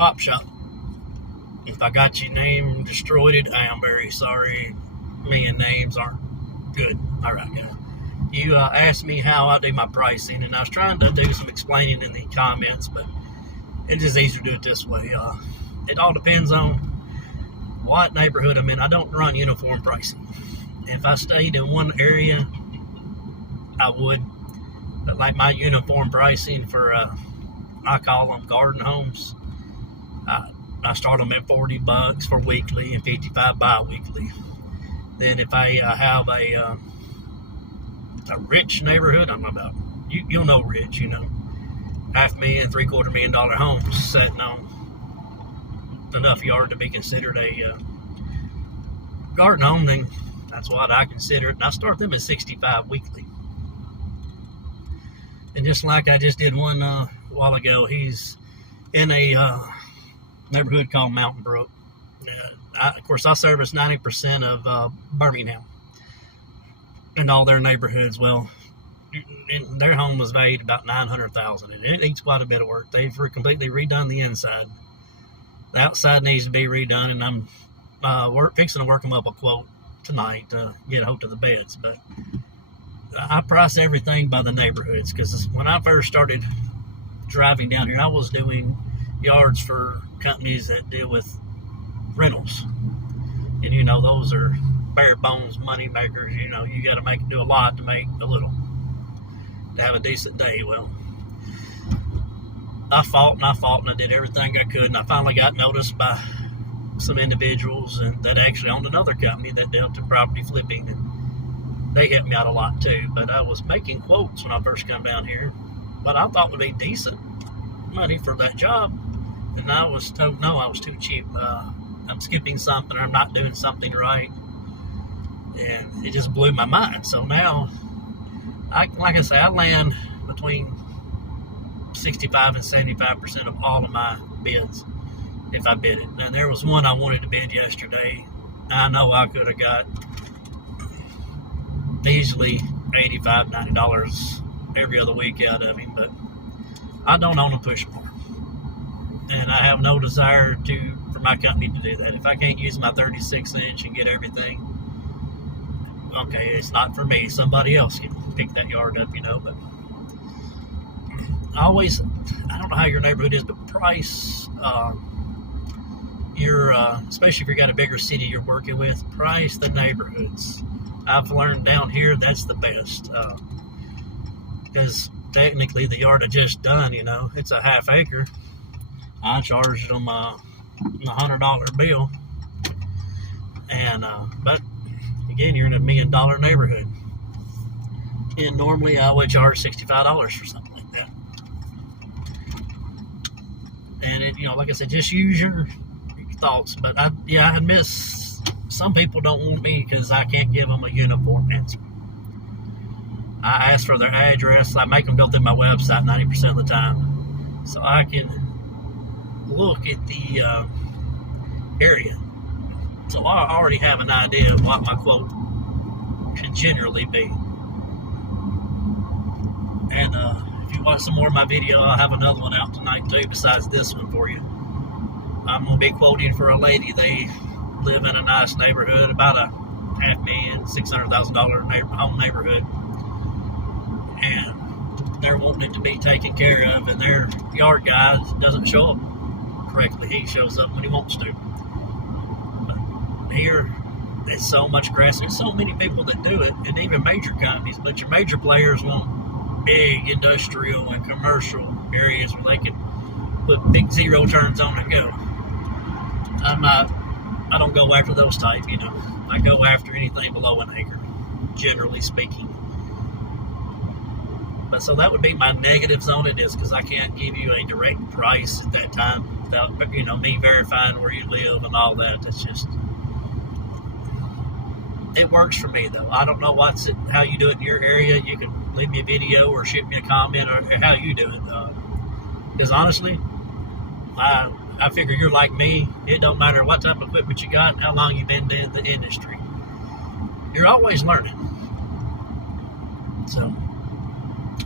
Pop Shop. If I got your name destroyed, I am very sorry. Me and names aren't good. All right, guys. You asked me how I do my pricing, and I was trying to do some explaining in the comments, but it's just easier to do it this way. It all depends on what neighborhood I'm in. I don't run uniform pricing. If I stayed in one area, I would. But like my uniform pricing for, I call them garden homes. I start them at $40 for weekly and $55 bi-weekly. Then if I have a rich neighborhood, I'm about, you'll know rich, $500,000, $750,000 homes sitting on enough yard to be considered a garden home, then that's what I consider it. And I start them at $65 weekly. And just like I just did one a while ago, he's in a neighborhood called Mountain Brook. Of course, I service 90% of Birmingham and all their neighborhoods. Well, their home was valued about $900,000, and it needs quite a bit of work. They've completely redone the inside. The outside needs to be redone, and I'm fixing to work them up a quote tonight to get a hold of the beds. But I price everything by the neighborhoods, because when I first started driving down here, I was doing yards for companies that deal with rentals, and those are bare bones money makers. You got to do a lot to make a little, to have a decent day. Well, I fought and I did everything I could, and I finally got noticed by some individuals that actually owned another company that dealt in property flipping, and they helped me out a lot too. But I was making quotes when I first come down here, what I thought would be decent money for that job, and I was told no, I was too cheap. I'm skipping something, or I'm not doing something right, and it just blew my mind. So now, like I say, I land between 65 and 75% of all of my bids if I bid it. Now, there was one I wanted to bid yesterday. I know I could have got easily $85, $90 every other week out of him, but I don't own a push mower, and I have no desire for my company to do that. If I can't use my 36-inch and get everything, okay, it's not for me. Somebody else can pick that yard up, but I don't know how your neighborhood is, but price especially if you got a bigger city you're working with, price the neighborhoods. I've learned down here that's the best, because technically the yard I just done, it's a half acre. I charged them a $100 bill, and but again, you're in $1 million neighborhood, and normally I would charge $65 for something like that. And it, like I said, just use your thoughts. But I admit some people don't want me because I can't give them a uniform answer. I ask for their address. I make them go through my website 90% of the time, so I can look at the area. So I already have an idea of what my quote can generally be. And if you watch some more of my video, I'll have another one out tonight too, besides this one for you. I'm going to be quoting for a lady. They live in a nice neighborhood, about a $500,000, $600,000 home neighborhood. And they're wanting it to be taken care of, and their yard guy doesn't show up correctly. He shows up when he wants to. But here, there's so much grass. There's so many people that do it, and even major companies. But your major players want big industrial and commercial areas where they can put big zero turns on and go. I don't go after those type, I go after anything below an acre, generally speaking. But so that would be my negatives on it, is because I can't give you a direct price at that time without, me verifying where you live and all that. It's just, it works for me though. I don't know how you do it in your area. You can leave me a video or shoot me a comment or how you do it. Because honestly, I figure you're like me. It don't matter what type of equipment you got and how long you've been in the industry. You're always learning. So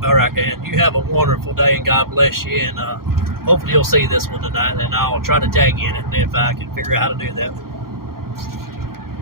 All right, Dan. You have a wonderful day, and God bless you. And hopefully you'll see this one tonight, and I'll try to tag in it if I can figure out how to do that.